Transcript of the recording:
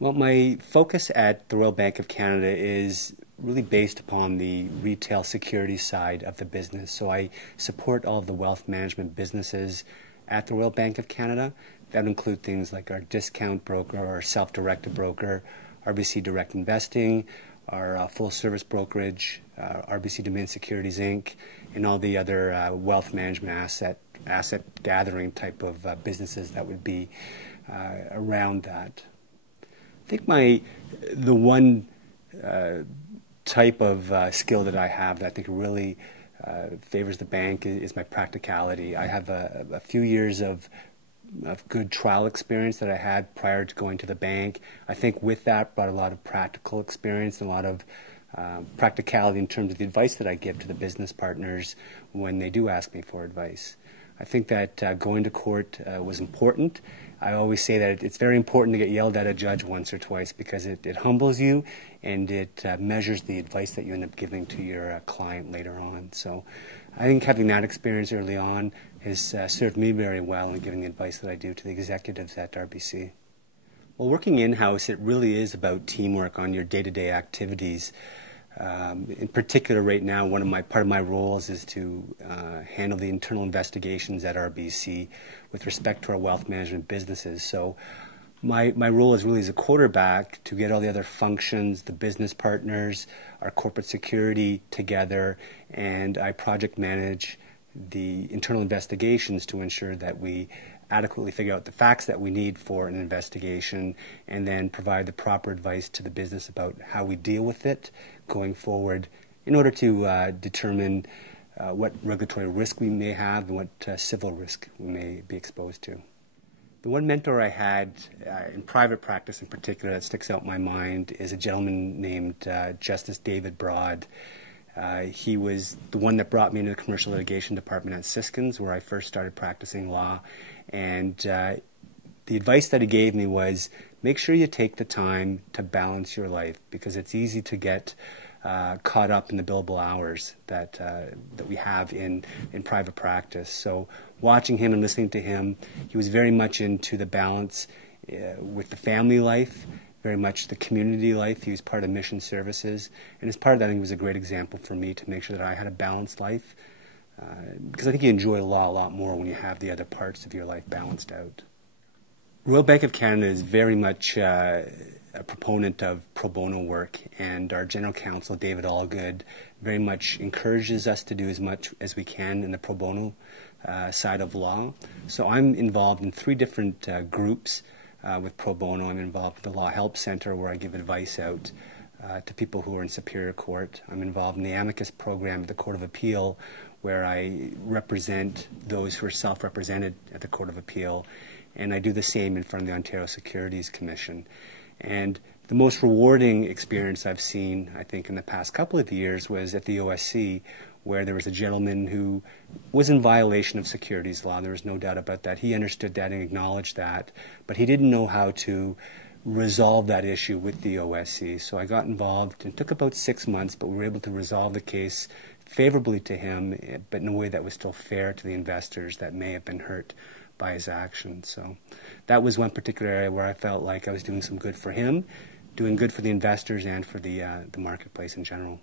Well, my focus at the Royal Bank of Canada is really based upon the retail securities side of the business. So I support all of the wealth management businesses at the Royal Bank of Canada. That would include things like our discount broker, our self-directed broker, RBC Direct Investing, our full-service brokerage, RBC Dominion Securities Inc., and all the other wealth management asset gathering type of businesses that would be around that. I think the one type of skill that I have that I think really favors the bank is my practicality. I have a few years of good trial experience that I had prior to going to the bank. I think with that brought a lot of practical experience and a lot of practicality in terms of the advice that I give to the business partners when they do ask me for advice. I think that going to court was important. I always say that it's very important to get yelled at a judge once or twice because it humbles you and it measures the advice that you end up giving to your client later on. So I think having that experience early on has served me very well in giving the advice that I do to the executives at RBC. Well, working in-house, it really is about teamwork on your day-to-day activities. In particular, right now, part of my roles is to handle the internal investigations at RBC with respect to our wealth management businesses. So my role is really as a quarterback to get all the other functions, the business partners, our corporate security together, and I project manage the internal investigations to ensure that we adequately figure out the facts that we need for an investigation and then provide the proper advice to the business about how we deal with it going forward in order to determine what regulatory risk we may have and what civil risk we may be exposed to. The one mentor I had in private practice in particular that sticks out in my mind is a gentleman named Justice David Broad. He was the one that brought me into the commercial litigation department at Siskins, where I first started practicing law. And the advice that he gave me was, make sure you take the time to balance your life, because it's easy to get caught up in the billable hours that we have in private practice. So watching him and listening to him, he was very much into the balance with the family life, very much the community life. He was part of mission services, and as part of that, I think he was a great example for me to make sure that I had a balanced life, because I think you enjoy law a lot more when you have the other parts of your life balanced out. Royal Bank of Canada is very much a proponent of pro bono work, and our General Counsel, David Allgood, very much encourages us to do as much as we can in the pro bono side of law. So I'm involved in 3 different groups with pro bono. I'm involved with the Law Help Center, where I give advice out to people who are in Superior Court. I'm involved in the Amicus program at the Court of Appeal, where I represent those who are self-represented at the Court of Appeal, and I do the same in front of the Ontario Securities Commission. And the most rewarding experience I've seen, I think, in the past couple of years was at the OSC, where there was a gentleman who was in violation of securities law. There was no doubt about that. He understood that and acknowledged that, but he didn't know how to resolve that issue with the OSC. So I got involved. It took about 6 months, but we were able to resolve the case favorably to him, but in a way that was still fair to the investors that may have been hurt by his actions. So that was one particular area where I felt like I was doing some good for him, doing good for the investors and for the marketplace in general.